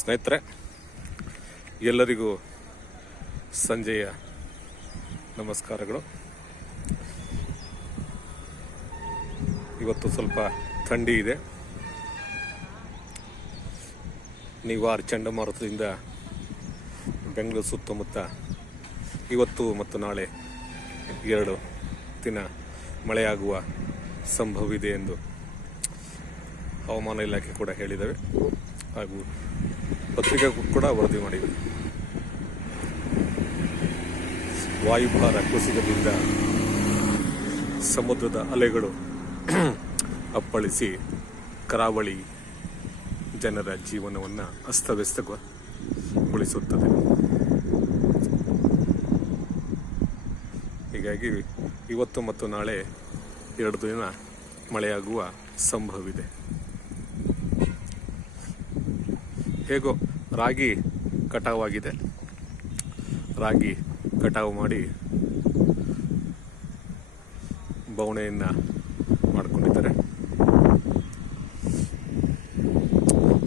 ಸ್ನೇಹಿತರೆ, ಎಲ್ಲರಿಗೂ ಸಂಜೆಯ ನಮಸ್ಕಾರಗಳು. ಇವತ್ತು ಸ್ವಲ್ಪ ಥಂಡಿ ಇದೆ. ನಿವಾರ್ ಚಂಡಮಾರುತದಿಂದ ಬೆಂಗಳೂರು ಸುತ್ತಮುತ್ತ ಇವತ್ತು ಮತ್ತು ನಾಳೆ ಎರಡು ದಿನ ಮಳೆಯಾಗುವ ಸಂಭವವಿದೆ ಎಂದು ಹವಾಮಾನ ಇಲಾಖೆ ಕೂಡ ಹೇಳಿದ್ದಾವೆ ಹಾಗೂ ಪತ್ರಿಕೆ ಕೂಡ ವರದಿ ಮಾಡಿವೆ ವಾಯುಭಾರ ಕುಸಿತದಿಂದ ಸಮುದ್ರದ ಅಲೆಗಳು ಅಪ್ಪಳಿಸಿ ಕರಾವಳಿ ಜನರ ಜೀವನವನ್ನು ಅಸ್ತವ್ಯಸ್ತಗೊಳಿಸುತ್ತದೆ. ಹೀಗಾಗಿ ಇವತ್ತು ಮತ್ತು ನಾಳೆ ಎರಡು ದಿನ ಮಳೆಯಾಗುವ ಸಂಭವವಿದೆ. ಹೇಗೋ ರಾಗಿ ಕಟಾವಾಗಿದೆ. ರಾಗಿ ಕಟಾವು ಮಾಡಿ ಬವಣೆಯನ್ನು ಮಾಡಿಕೊಂಡಿದ್ದಾರೆ.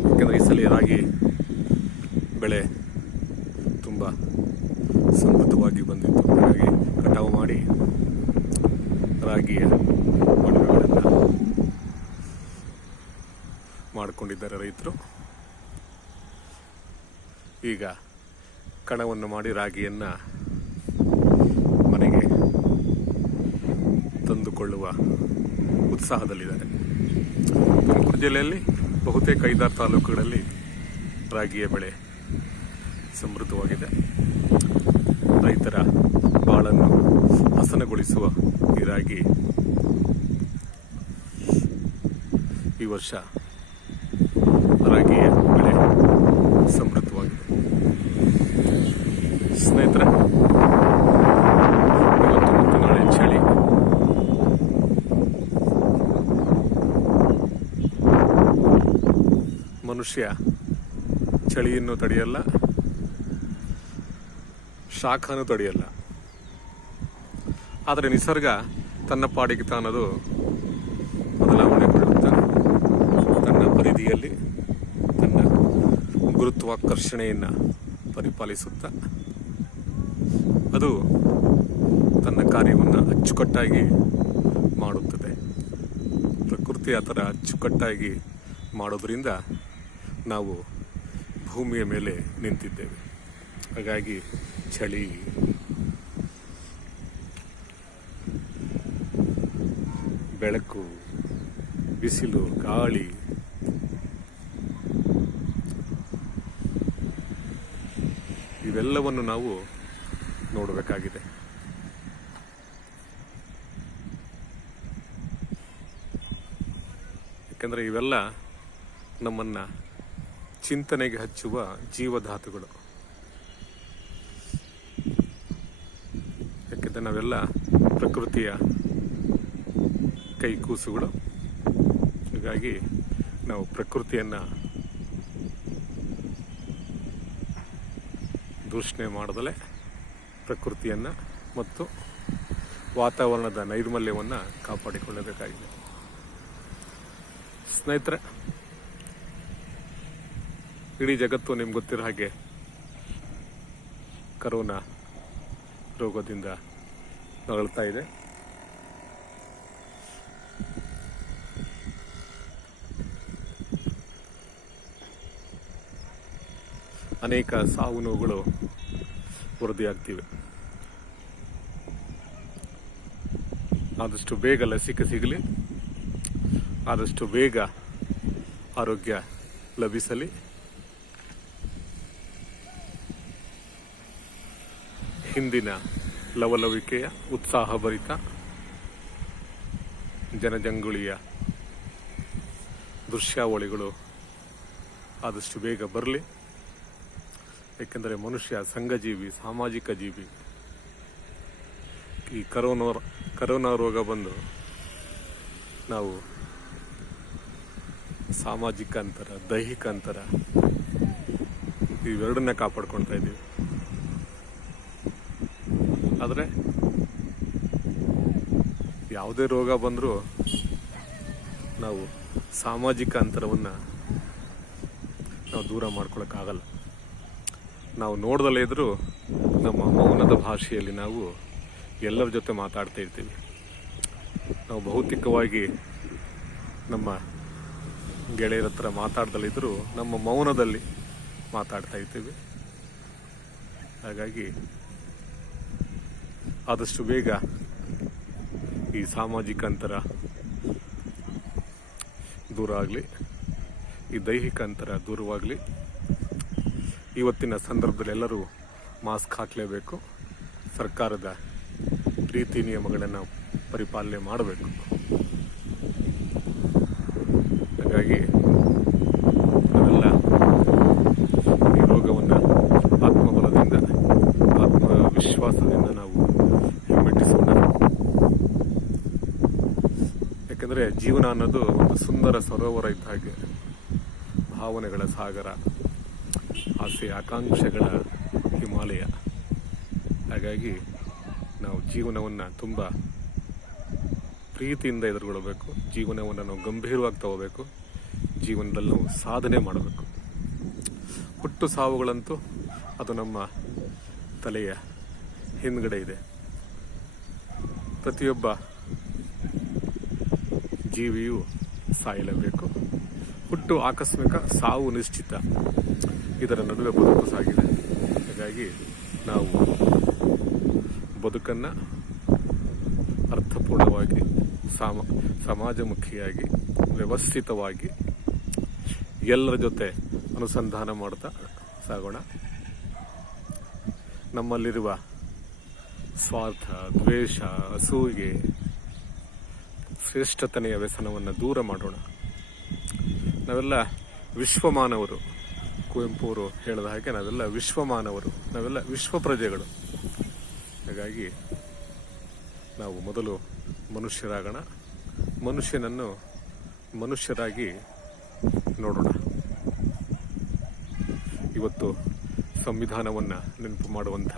ಯಾಕೆಂದರೆ ಈ ಸಲ ರಾಗಿ ಬೆಳೆ ತುಂಬ ಸಮೃದ್ಧವಾಗಿ ಬಂದಿತ್ತು. ಹಾಗಾಗಿ ಕಟಾವು ಮಾಡಿ ರಾಗಿಯ ಮಾಡಿಕೊಂಡಿದ್ದಾರೆ ರೈತರು. ಈಗ ಕಣವನ್ನು ಮಾಡಿ ರಾಗಿಯನ್ನು ಮನೆಗೆ ತಂದುಕೊಳ್ಳುವ ಉತ್ಸಾಹದಲ್ಲಿದ್ದಾರೆ. ತುಮಕೂರು ಜಿಲ್ಲೆಯಲ್ಲಿ ಬಹುತೇಕ ಐದಾರು ತಾಲೂಕುಗಳಲ್ಲಿ ರಾಗಿಯ ಬೆಳೆ ಸಮೃದ್ಧವಾಗಿದೆ. ರೈತರ ಬಾಳನ್ನು ಹಸನಗೊಳಿಸುವ ಈ ರಾಗಿ ಈ ವರ್ಷ ರಾಗಿಯ ಬೆಳೆ ಸಮೃದ್ಧವಾಗಿದೆ ಸ್ನೇಹಿತರೆ. ಮನುಷ್ಯ ಚಳಿಯನ್ನು ತಡೆಯಲ್ಲ, ಶಾಖನೂ ತಡೆಯಲ್ಲ. ಆದರೆ ನಿಸರ್ಗ ತನ್ನ ಪಾಡಿಗೆ ತಾನದು ಬದಲಾವಣೆಗೊಳ್ಳುತ್ತಾ ತನ್ನ ಪರಿಧಿಯಲ್ಲಿ ತನ್ನ ಗುರುತ್ವಾಕರ್ಷಣೆಯನ್ನು ಪರಿಪಾಲಿಸುತ್ತಾ ಅದು ತನ್ನ ಕಾರ್ಯವನ್ನು ಅಚ್ಚುಕಟ್ಟಾಗಿ ಮಾಡುತ್ತದೆ. ಪ್ರಕೃತಿ ಆ ಥರ ಅಚ್ಚುಕಟ್ಟಾಗಿ ಮಾಡೋದರಿಂದ ನಾವು ಭೂಮಿಯ ಮೇಲೆ ನಿಂತಿದ್ದೇವೆ. ಹಾಗಾಗಿ ಚಳಿ. ಬೆಳಕು, ಬಿಸಿಲು, ಗಾಳಿ. ಇವೆಲ್ಲವನ್ನು ನಾವು ನೋಡಬೇಕಾಗಿದೆ. ಯಾಕಂದರೆ ಇವೆಲ್ಲ ನಮ್ಮನ್ನು ಚಿಂತನೆಗೆ ಹಚ್ಚುವ ಜೀವಧಾತುಗಳು. ಯಾಕೆಂದರೆ ನಾವೆಲ್ಲ ಪ್ರಕೃತಿಯ ಕೈಕೂಸುಗಳು. ಹೀಗಾಗಿ ನಾವು ಪ್ರಕೃತಿಯನ್ನು ದೂಷಣೆ ಮಾಡದಲೇ ಪ್ರಕೃತಿಯನ್ನು ಮತ್ತು ವಾತಾವರಣದ ನೈರ್ಮಲ್ಯವನ್ನು ಕಾಪಾಡಿಕೊಳ್ಳಬೇಕಾಗಿದೆ. ಸ್ನೇಹಿತರೆ, ಇಡೀ ಜಗತ್ತು ನಿಮ್ಗೆ ಗೊತ್ತಿರೋ ಹಾಗೆ ಕರೋನಾ ರೋಗದಿಂದ ನರಳ್ತಾ ಇದೆ. ಅನೇಕ ಸಾವು ನೋವುಗಳು ವರದಿಯಾಗ್ತಿವೆ. ಆದಷ್ಟು ಬೇಗ ಲಸಿಕೆ ಸಿಗಲಿ, ಆದಷ್ಟು ಬೇಗ ಆರೋಗ್ಯ ಲಭಿಸಲಿ. ಹಿಂದಿನ ಲವಲವಿಕೆಯ ಉತ್ಸಾಹಭರಿತ ಜನಜಂಗುಳಿಯ ದೃಶ್ಯಾವಳಿಗಳು ಆದಷ್ಟು ಬೇಗ ಬರಲಿ. ಏಕೆಂದರೆ ಮನುಷ್ಯ ಸಂಘಜೀವಿ, ಸಾಮಾಜಿಕ ಜೀವಿ. ಈ ಕರೋನಾ ಕರೋನಾ ರೋಗ ಬಂದು ನಾವು ಸಾಮಾಜಿಕ ಅಂತರ, ದೈಹಿಕ ಅಂತರ ಇವೆರಡನ್ನ ಕಾಪಾಡ್ಕೊಳ್ತಾ ಇದ್ದೀವಿ. ಆದರೆ ಯಾವುದೇ ರೋಗ ಬಂದರೂ ನಾವು ಸಾಮಾಜಿಕ ಅಂತರವನ್ನು ನಾವು ದೂರ ಮಾಡ್ಕೊಳಕ್ಕಾಗಲ್ಲ. ನಾವು ನೋಡ್ದಲ್ಲೇ ಇದ್ದರೂ ನಮ್ಮ ಮೌನದ ಭಾಷೆಯಲ್ಲಿ ನಾವು ಎಲ್ಲರ ಜೊತೆ ಮಾತಾಡ್ತಾ ಇರ್ತೀವಿ. ನಾವು ಭೌತಿಕವಾಗಿ ನಮ್ಮ ಗೆಳೆಯರ ಹತ್ರ ಮಾತಾಡ್ದಲ್ಲಿದ್ದರೂ ನಮ್ಮ ಮೌನದಲ್ಲಿ ಮಾತಾಡ್ತಾ ಇರ್ತೀವಿ. ಹಾಗಾಗಿ ಆದಷ್ಟು ಬೇಗ ಈ ಸಾಮಾಜಿಕ ಅಂತರ ದೂರ ಆಗಲಿ, ಈ ದೈಹಿಕ ಅಂತರ ದೂರವಾಗಲಿ ಇವತ್ತಿನ ಸಂದರ್ಭದಲ್ಲಿ ಎಲ್ಲರೂ ಮಾಸ್ಕ್ ಹಾಕಲೇಬೇಕು. ಸರ್ಕಾರದ ರೀತಿ ನಿಯಮಗಳನ್ನು ಪರಿಪಾಲನೆ ಮಾಡಬೇಕು. ಹಾಗಾಗಿ ನಾವೆಲ್ಲ ಈ ರೋಗವನ್ನು ಆತ್ಮಬಲದಿಂದ, ಆತ್ಮವಿಶ್ವಾಸದಿಂದ ನಾವು ಹಿಮ್ಮೆಟ್ಟಿಸೋಣ. ಯಾಕೆಂದರೆ ಜೀವನ ಅನ್ನೋದು ಒಂದು ಸುಂದರ ಸರೋವರ ಇದ್ದ ಹಾಗೆ, ಭಾವನೆಗಳ ಸಾಗರ. ಆಸೆ ಆಕಾಂಕ್ಷೆಗಳ ಹಿಮಾಲಯ. ಹಾಗಾಗಿ ನಾವು ಜೀವನವನ್ನು ತುಂಬ ಪ್ರೀತಿಯಿಂದ ಎದುರುಗೊಳ್ಳಬೇಕು ಜೀವನವನ್ನು ನಾವು ಗಂಭೀರವಾಗಿ ತಗೋಬೇಕು. ಜೀವನದಲ್ಲಿ ನಾವು ಸಾಧನೆ ಮಾಡಬೇಕು. ಹುಟ್ಟು ಸಾವುಗಳಂತೂ ಅದು ನಮ್ಮ ತಲೆಯ ಹಿಂದ್ಗಡೆ ಇದೆ. ಪ್ರತಿಯೊಬ್ಬ ಜೀವಿಯು ಸಾಯಲೇಬೇಕು. ಹುಟ್ಟು ಆಕಸ್ಮಿಕ ಸಾವು ನಿಶ್ಚಿತ. ಇದರ ನಡುವೆ ಬದುಕು ಸಾಗಿದೆ. ಹಾಗಾಗಿ ನಾವು ಬದುಕನ್ನು ಅರ್ಥಪೂರ್ಣವಾಗಿ ಸಾಮ, ಸಮಾಜಮುಖಿಯಾಗಿ, ವ್ಯವಸ್ಥಿತವಾಗಿ ಎಲ್ಲರ ಜೊತೆ ಅನುಸಂಧಾನ ಮಾಡ್ತಾ ಸಾಗೋಣ. ನಮ್ಮಲ್ಲಿರುವ ಸ್ವಾರ್ಥ, ದ್ವೇಷ, ಅಸೂಯೆ ಶ್ರೇಷ್ಠತನೆಯ ವ್ಯಸನವನ್ನು ದೂರ ಮಾಡೋಣ. ನಾವೆಲ್ಲ ವಿಶ್ವಮಾನವರು. ಕುವೆಂಪು ಅವರು ಹೇಳಿದ ಹಾಗೆ ನಾವೆಲ್ಲ ವಿಶ್ವಮಾನವರು. ನಾವೆಲ್ಲ ವಿಶ್ವ ಪ್ರಜೆಗಳು. ಹಾಗಾಗಿ ನಾವು ಮೊದಲು ಮನುಷ್ಯರಾಗೋಣ. ಮನುಷ್ಯನನ್ನು ಮನುಷ್ಯರಾಗಿ ನೋಡೋಣ. ಇವತ್ತು ಸಂವಿಧಾನವನ್ನು ನೆನಪು ಮಾಡುವಂಥ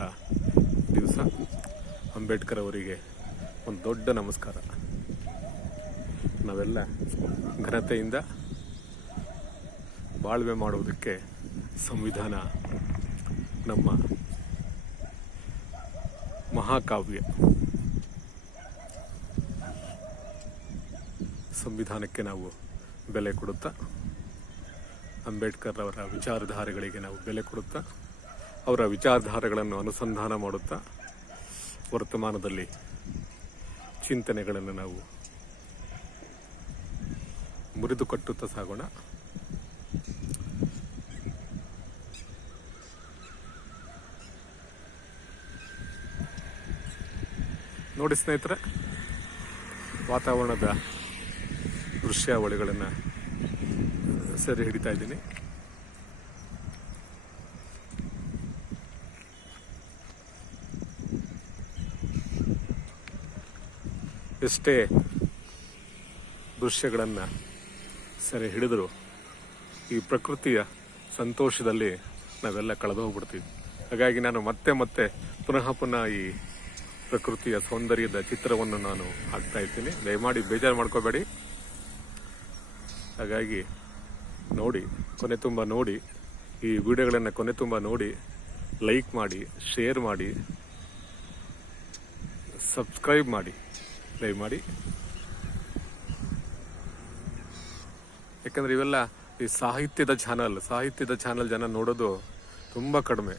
ದಿವಸ. ಅಂಬೇಡ್ಕರ್ ಅವರಿಗೆ ಒಂದು ದೊಡ್ಡ ನಮಸ್ಕಾರ. ನಾವೆಲ್ಲ ಘನತೆಯಿಂದ ಬಾಳ್ವೆ ಮಾಡುವುದಕ್ಕೆ ಸಂವಿಧಾನ ನಮ್ಮ ಮಹಾಕಾವ್ಯ. ಸಂವಿಧಾನಕ್ಕೆ ನಾವು ಬೆಲೆ ಕೊಡುತ್ತಾ, ಅಂಬೇಡ್ಕರ್ ಅವರ ವಿಚಾರಧಾರೆಗಳಿಗೆ ನಾವು ಬೆಲೆ ಕೊಡುತ್ತಾ, ಅವರ ವಿಚಾರಧಾರೆಗಳನ್ನು ಅನುಸಂಧಾನ ಮಾಡುತ್ತಾ, ವರ್ತಮಾನದಲ್ಲಿ ಚಿಂತನೆಗಳನ್ನು ನಾವು ಮುರಿದು ಕಟ್ಟುತ್ತಾ ಸಾಗೋಣ. ನೋಡಿ ಸ್ನೇಹಿತರೆ, ವಾತಾವರಣದ ದೃಶ್ಯಾವಳಿಗಳನ್ನು ಸೆರೆ ಹಿಡಿತಾ ಇದ್ದೀನಿ. ಎಷ್ಟೇ ದೃಶ್ಯಗಳನ್ನು ಸೆರೆ ಹಿಡಿದರೂ, ಈ ಪ್ರಕೃತಿಯ ಸಂತೋಷದಲ್ಲಿ ನಾವೆಲ್ಲ ಕಳೆದು ಹೋಗ್ಬಿಡ್ತೀವಿ ಹಾಗಾಗಿ ನಾನು ಮತ್ತೆ ಮತ್ತೆ ಪುನಃ ಪುನಃ ಈ ಪ್ರಕೃತಿಯ ಸೌಂದರ್ಯದ ಚಿತ್ರವನ್ನು ನಾನು ಹಾಕ್ತಾ ಇರ್ತೀನಿ. ದಯಮಾಡಿ ಬೇಜಾರು ಮಾಡ್ಕೋಬೇಡಿ. ಹಾಗಾಗಿ ನೋಡಿ, ಕೊನೆ ತುಂಬ ನೋಡಿ, ಈ ವಿಡಿಯೋಗಳನ್ನು ಕೊನೆ ತುಂಬ ನೋಡಿ, ಲೈಕ್ ಮಾಡಿ, ಶೇರ್ ಮಾಡಿ, ಸಬ್ಸ್ಕ್ರೈಬ್ ಮಾಡಿ, ದಯಮಾಡಿ. ಯಾಕಂದರೆ ಇವೆಲ್ಲ ಈ ಸಾಹಿತ್ಯದ ಚಾನಲ್ ಸಾಹಿತ್ಯದ ಚಾನಲ್ ಜನ ನೋಡೋದು ತುಂಬ ಕಡಿಮೆ.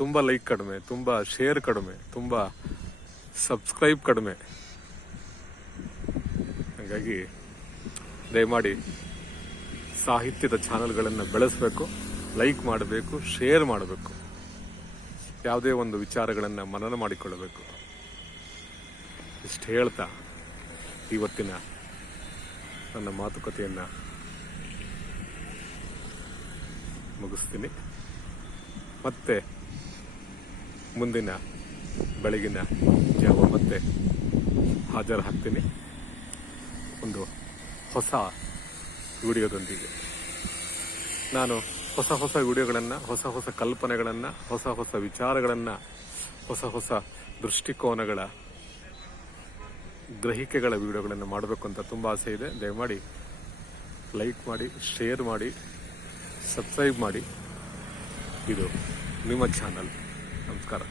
ತುಂಬ ಲೈಕ್ ಕಡಿಮೆ, ತುಂಬ ಶೇರ್ ಕಡಿಮೆ, ತುಂಬ ಸಬ್ಸ್ಕ್ರೈಬ್ ಕಡಿಮೆ. ಹಾಗಾಗಿ ದಯಮಾಡಿ ಸಾಹಿತ್ಯದ ಚಾನಲ್ಗಳನ್ನು ಬೆಳೆಸಬೇಕು ಲೈಕ್ ಮಾಡಬೇಕು ಶೇರ್ ಮಾಡಬೇಕು. ಯಾವುದೇ ಒಂದು ವಿಚಾರಗಳನ್ನು ಮನನ ಮಾಡಿಕೊಳ್ಳಬೇಕು. ಇಷ್ಟು ಹೇಳ್ತಾ ಇವತ್ತಿನ ನನ್ನ ಮಾತುಕತೆಯನ್ನು ಮುಗಿಸ್ತೀನಿ. ಮತ್ತೆ ಮುಂದಿನ ಬೆಳಗಿನ ಜಾವ ಮತ್ತೆ ಹಾಜರಾಗ್ತೀನಿ. ಒಂದು ಹೊಸ ವಿಡಿಯೋದೊಂದಿಗೆ. ನಾನು ಹೊಸ ಹೊಸ ವಿಡಿಯೋಗಳನ್ನು, ಹೊಸ ಹೊಸ ಕಲ್ಪನೆಗಳನ್ನು, ಹೊಸ ಹೊಸ ವಿಚಾರಗಳನ್ನು, ಹೊಸ ಹೊಸ ದೃಷ್ಟಿಕೋನಗಳ ಗ್ರಹಿಕೆಗಳ ವಿಡಿಯೋಗಳನ್ನು ಮಾಡಬೇಕು ಅಂತ ತುಂಬ ಆಸೆ ಇದೆ. ದಯಮಾಡಿ ಲೈಕ್ ಮಾಡಿ, ಶೇರ್ ಮಾಡಿ, ಸಬ್ಸ್ಕ್ರೈಬ್ ಮಾಡಿ. ಇದು ನಿಮ್ಮ ಚಾನಲ್. ನಮಸ್ಕಾರ.